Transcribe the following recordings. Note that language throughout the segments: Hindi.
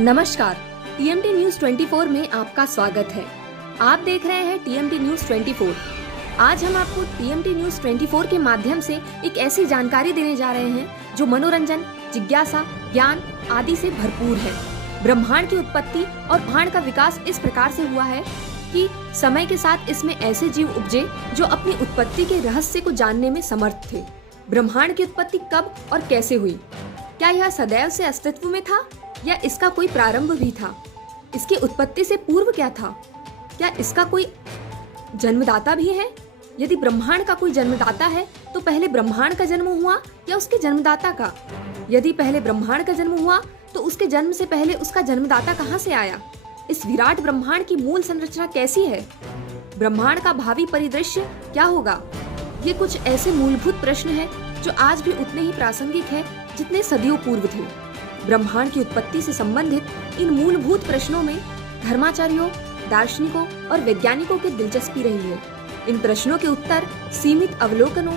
नमस्कार, टीएमटी न्यूज 24 में आपका स्वागत है। आप देख रहे हैं टीएमटी न्यूज 24। आज हम आपको टीएमटी न्यूज 24 के माध्यम से एक ऐसी जानकारी देने जा रहे हैं जो मनोरंजन, जिज्ञासा, ज्ञान आदि से भरपूर है। ब्रह्मांड की उत्पत्ति और ब्रह्मांड का विकास इस प्रकार से हुआ है कि समय के साथ इसमें ऐसे जीव उपजे जो अपनी उत्पत्ति के रहस्य को जानने में समर्थ थे। ब्रह्मांड की उत्पत्ति कब और कैसे हुई? क्या यह सदैव से अस्तित्व में था या इसका कोई प्रारंभ भी था? इसकी उत्पत्ति से पूर्व क्या था? क्या इसका कोई जन्मदाता भी है? यदि ब्रह्मांड का कोई जन्मदाता है तो पहले ब्रह्मांड का जन्म हुआ या उसके जन्मदाता का? यदि पहले ब्रह्मांड का जन्म हुआ तो उसके जन्म से पहले उसका जन्मदाता कहाँ से आया? इस विराट ब्रह्मांड की मूल संरचना कैसी है? ब्रह्मांड का भावी परिदृश्य क्या होगा? ये कुछ ऐसे मूलभूत प्रश्न हैं जो आज भी उतने ही प्रासंगिक हैं जितने सदियों पूर्व थे। ब्रह्मांड की उत्पत्ति से संबंधित इन मूलभूत प्रश्नों में धर्माचार्यों, दार्शनिकों और वैज्ञानिकों की दिलचस्पी रही है। इन प्रश्नों के उत्तर सीमित अवलोकनों,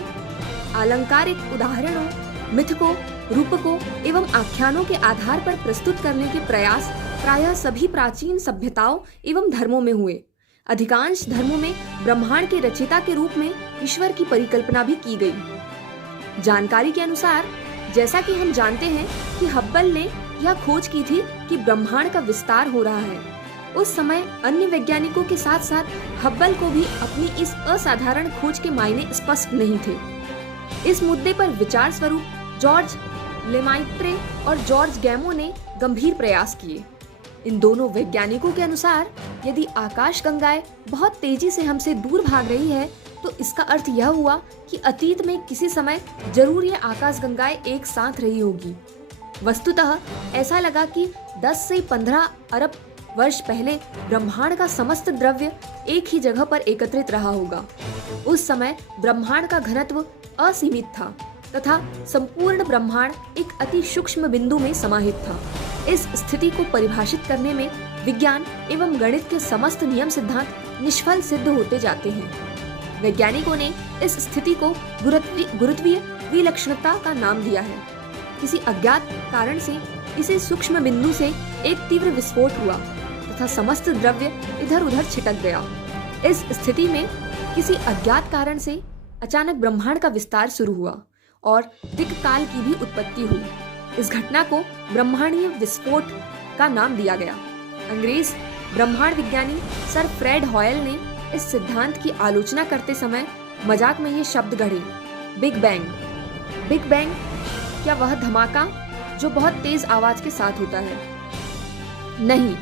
अलंकारिक उदाहरणों, मिथकों, रूपकों एवं आख्यानों के आधार पर प्रस्तुत करने के प्रयास प्रायः सभी प्राचीन सभ्यताओं एवं धर्मों में हुए। अधिकांश धर्मों में ब्रह्मांड के रचयिता के रूप में ईश्वर की परिकल्पना भी की गई। जानकारी के अनुसार, जैसा कि हम जानते हैं कि हब्बल ने यह खोज की थी कि ब्रह्मांड का विस्तार हो रहा है। उस समय अन्य वैज्ञानिकों के साथ साथ हब्बल को भी अपनी इस असाधारण खोज के मायने स्पष्ट नहीं थे। इस मुद्दे पर विचार स्वरूप जॉर्ज लेमाइत्रे और जॉर्ज गैमो ने गंभीर प्रयास किए। इन दोनों वैज्ञानिकों के अनुसार यदि आकाशगंगाएं बहुत तेजी से हमसे दूर भाग रही है तो इसका अर्थ यह हुआ कि अतीत में किसी समय जरूर ये आकाशगंगाएं एक साथ रही होगी। वस्तुतः ऐसा लगा कि 10 से 15 अरब वर्ष पहले ब्रह्मांड का समस्त द्रव्य एक ही जगह पर एकत्रित रहा होगा। उस समय ब्रह्मांड का घनत्व असीमित था तथा संपूर्ण ब्रह्मांड एक अति सूक्ष्म बिंदु में समाहित था। इस स्थिति को परिभाषित करने में विज्ञान एवं गणित के समस्त नियम सिद्धांत निष्फल सिद्ध होते जाते हैं। वैज्ञानिकों ने इस स्थिति को गुरुत्वीय विलक्षणता का नाम दिया है। किसी अज्ञात कारण से इसे सूक्ष्म बिंदु से एक तीव्र विस्फोट हुआ तथा समस्त द्रव्य इधर उधर छिटक गया। इस स्थिति में किसी अज्ञात कारण से अचानक ब्रह्मांड का विस्तार शुरू हुआ और दिक्काल की भी उत्पत्ति हुई। इस घटना को ब्रह्मांडीय विस्फोट का नाम दिया गया। अंग्रेज ब्रह्मांड विज्ञानी सर फ्रेड हॉयल ने इस सिद्धांत की आलोचना करते समय मजाक में ये शब्द गढ़े, बिग बैंग। बिग बैंग क्या वह धमाका जो बहुत तेज आवाज के साथ होता है? नहीं,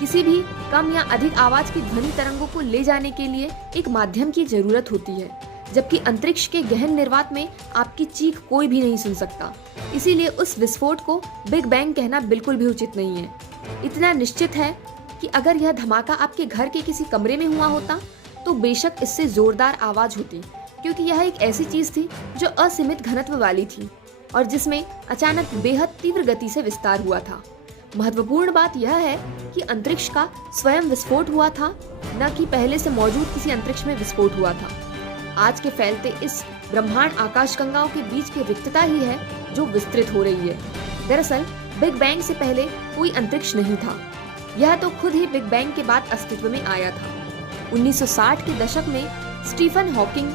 किसी भी कम या अधिक आवाज की ध्वनि तरंगों को ले जाने के लिए एक माध्यम की जरूरत होती है, जबकि अंतरिक्ष के गहन निर्वात में आपकी चीख कोई भी नहीं सुन सकता। इसीलिए उस विस्फोट को बिग बैंग कहना बिल्कुल भी उचित नहीं है। इतना निश्चित है कि अगर यह धमाका आपके घर के किसी कमरे में हुआ होता तो बेशक इससे जोरदार आवाज होती, क्योंकि यह एक ऐसी चीज थी जो असीमित घनत्व वाली थी और जिसमें अचानक बेहद तीव्र गति से विस्तार हुआ था। महत्वपूर्ण बात यह है कि अंतरिक्ष का स्वयं विस्फोट हुआ था, न कि पहले से मौजूद किसी अंतरिक्ष में विस्फोट हुआ था। आज के फैलते इस ब्रह्मांड आकाशगंगाओं के बीच की रिक्तता ही है जो विस्तृत हो रही है। दरअसल बिग बैंग से पहले कोई अंतरिक्ष नहीं था। यह तो खुद ही बिग बैंग के बाद अस्तित्व में आया था। 1960 के दशक में स्टीफन हॉकिंग,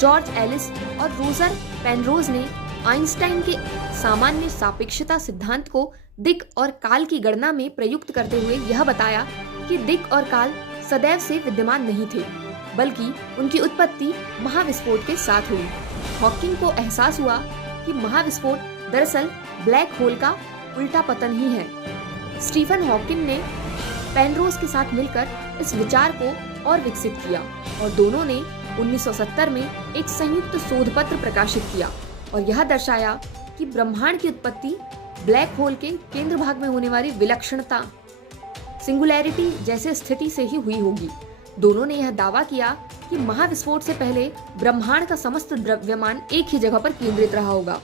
जॉर्ज एलिस और रोजर पेनरोज ने आइंस्टाइन के सामान्य सापेक्षता सिद्धांत को दिक् और काल की गणना में प्रयुक्त करते हुए यह बताया कि दिक् और काल सदैव से विद्यमान नहीं थे, बल्कि उनकी उत्पत्ति महाविस्फोट के साथ हुई। हॉकिंग को एहसास हुआ कि महाविस्फोट दरअसल ब्लैक होल का उल्टा पतन ही है। स्टीफन हॉकिंग ने पेनरोज के साथ मिलकर इस विचार को और विकसित किया और दोनों ने 1970 में एक संयुक्त शोध पत्र प्रकाशित किया और यह दर्शाया कि ब्रह्मांड की उत्पत्ति ब्लैक होल के केंद्र भाग में होने वाली विलक्षणता, सिंगुलैरिटी जैसे स्थिति से ही हुई होगी। दोनों ने यह दावा किया कि महाविस्फोट से पहले ब्रह्मांड का समस्त द्रव्यमान एक ही जगह पर केंद्रित रहा होगा।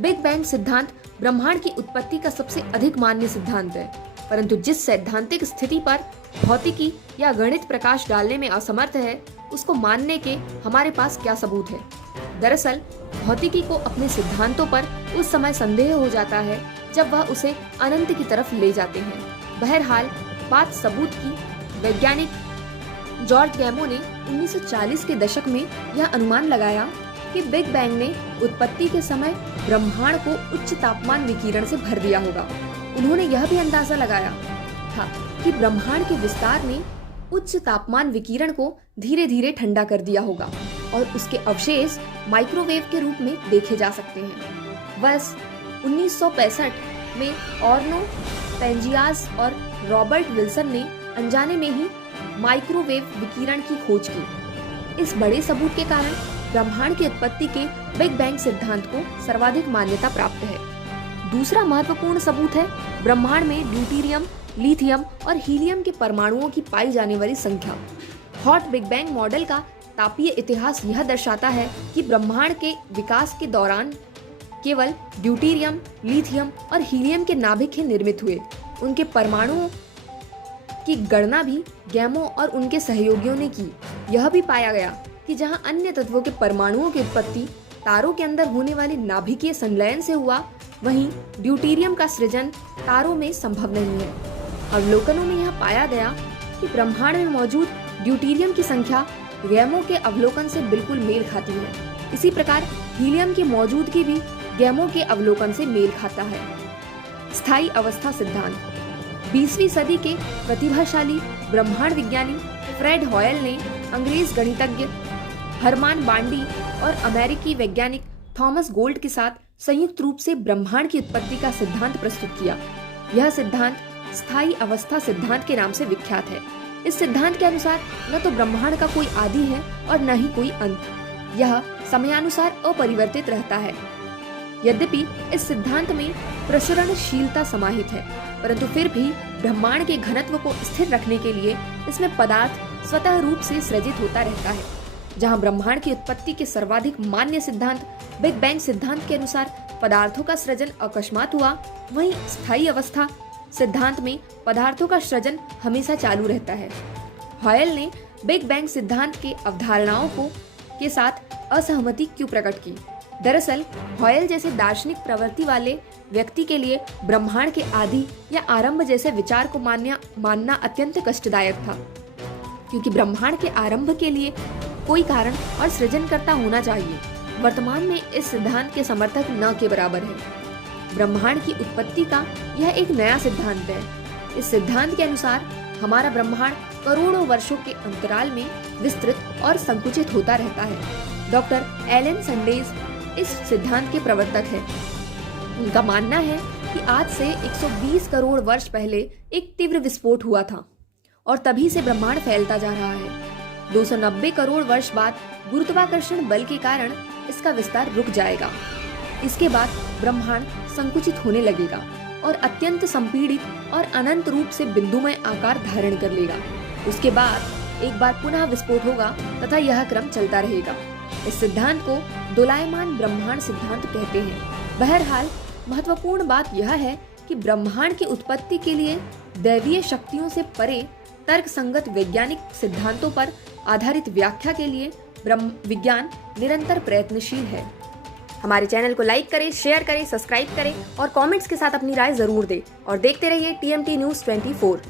बिग बैंग सिद्धांत ब्रह्मांड की उत्पत्ति का सबसे अधिक मान्य सिद्धांत है, परंतु जिस सैद्धांतिक स्थिति पर भौतिकी या गणित प्रकाश डालने में असमर्थ है, उसको मानने के हमारे पास क्या सबूत है? दरअसल भौतिकी को अपने सिद्धांतों पर उस समय संदेह हो जाता है जब वह उसे अनंत की तरफ ले जाते हैं। बहरहाल बात सबूत की। वैज्ञानिक जॉर्ज गैमो ने 1940 के दशक में यह अनुमान लगाया कि बिग बैंग ने उत्पत्ति के समय ब्रह्मांड को उच्च तापमान विकिरण से भर दिया होगा। उन्होंने यह भी अंदाजा लगाया था कि ब्रह्मांड के विस्तार ने उच्च तापमान विकिरण को धीरे धीरे ठंडा कर दिया होगा और उसके अवशेष माइक्रोवेव के रूप में देखे जा सकते हैं। बस 1965 में ऑर्नो पेंजियास और रॉबर्ट विल्सन ने अनजाने में ही माइक्रोवेव विकिरण की खोज की। इस बड़े सबूत के कारण ब्रह्मांड की उत्पत्ति के बिग बैंग सिद्धांत को सर्वाधिक मान्यता प्राप्त है। दूसरा महत्वपूर्ण सबूत है ब्रह्मांड में ड्यूटेरियम, लिथियम और हीलियम के परमाणुओं की पाई जाने वाली संख्या। हॉट बिग बैंग मॉडल का तापीय इतिहास यह दर्शाता है कि ब्रह्मांड के विकास के दौरान केवल ड्यूटेरियम, लिथियम और हीलियम के नाभिक ही निर्मित हुए। उनके परमाणुओं की गणना भी गैमो और उनके सहयोगियों ने की। यह भी पाया गया कि जहां अन्य तत्वों के परमाणुओं की उत्पत्ति तारों के अंदर होने वाली नाभिकीय संलयन से हुआ, वहीं ड्यूटेरियम का सृजन तारों में संभव नहीं है। अवलोकनों में यह पाया गया कि ब्रह्मांड में मौजूद ड्यूटेरियम की संख्या गैमो के अवलोकन से बिल्कुल मेल खाती है। इसी प्रकार हीलियम की मौजूदगी भी गैमो के अवलोकन से मेल खाता है। स्थायी अवस्था सिद्धांत। 20वीं सदी के प्रतिभाशाली ब्रह्मांड विज्ञानी फ्रेड हॉयल ने अंग्रेज गणितज्ञ हरमान बांडी और अमेरिकी वैज्ञानिक थॉमस गोल्ड के साथ संयुक्त रूप से ब्रह्मांड की उत्पत्ति का सिद्धांत प्रस्तुत किया। यह सिद्धांत स्थायी अवस्था सिद्धांत के नाम से विख्यात है। इस सिद्धांत के अनुसार न तो ब्रह्मांड का कोई आदि है और न ही कोई अंत। यह समयानुसार अपरिवर्तित रहता है। यद्यपि इस सिद्धांत में प्रसरणशीलता समाहित है, परंतु फिर भी ब्रह्मांड के घनत्व को स्थिर रखने के लिए इसमें पदार्थ स्वतः रूप से सृजित होता रहता है। जहां ब्रह्मांड की उत्पत्ति के सर्वाधिक मान्य सिद्धांत बिग बैंग सिद्धांत के अनुसार पदार्थों का सृजन अकस्मात हुआ, वहीं स्थायी अवस्था सिद्धांत में पदार्थों का सृजन हमेशा चालू रहता है। हॉयल ने बिग बैंग सिद्धांत के अवधारणाओं के साथ असहमति क्यों प्रकट की? दरअसल हॉयल जैसे दार्शनिक प्रवृत्ति वाले व्यक्ति के लिए ब्रह्मांड के आदि या आरंभ जैसे विचार को मानना अत्यंत कष्टदायक था, क्योंकि ब्रह्मांड के आरंभ के लिए कोई कारण और सृजनकर्ता होना चाहिए। वर्तमान में इस सिद्धांत के समर्थक न के बराबर है। ब्रह्मांड की उत्पत्ति का यह एक नया सिद्धांत है। इस सिद्धांत के अनुसार हमारा ब्रह्मांड करोड़ों वर्षों के अंतराल में विस्तृत और संकुचित होता रहता है। डॉक्टर एलन संडेज इस सिद्धांत के प्रवर्तक हैं। उनका मानना है कि आज से 120 करोड़ वर्ष पहले एक तीव्र विस्फोट हुआ था और तभी से ब्रह्मांड फैलता जा रहा है। 290 करोड़ वर्ष बाद गुरुत्वाकर्षण बल के कारण इसका विस्तार रुक जाएगा। इसके बाद ब्रह्मांड संकुचित होने लगेगा और अत्यंत संपीड़ित और अनंत रूप से बिंदुमय आकार धारण कर लेगा। उसके बाद एक बार पुनः विस्फोट होगा तथा यह क्रम चलता रहेगा। इस सिद्धांत को दोलायमान ब्रह्मांड सिद्धांत कहते हैं। बहरहाल महत्वपूर्ण बात यह है कि ब्रह्मांड की उत्पत्ति के लिए दैवीय शक्तियों से परे तर्क संगत वैज्ञानिक सिद्धांतों पर आधारित व्याख्या के लिए विज्ञान निरंतर प्रयत्नशील है। हमारे चैनल को लाइक करें, शेयर करें, सब्सक्राइब करें और कमेंट्स के साथ अपनी राय जरूर दें और देखते रहिए TMT न्यूज़ 24।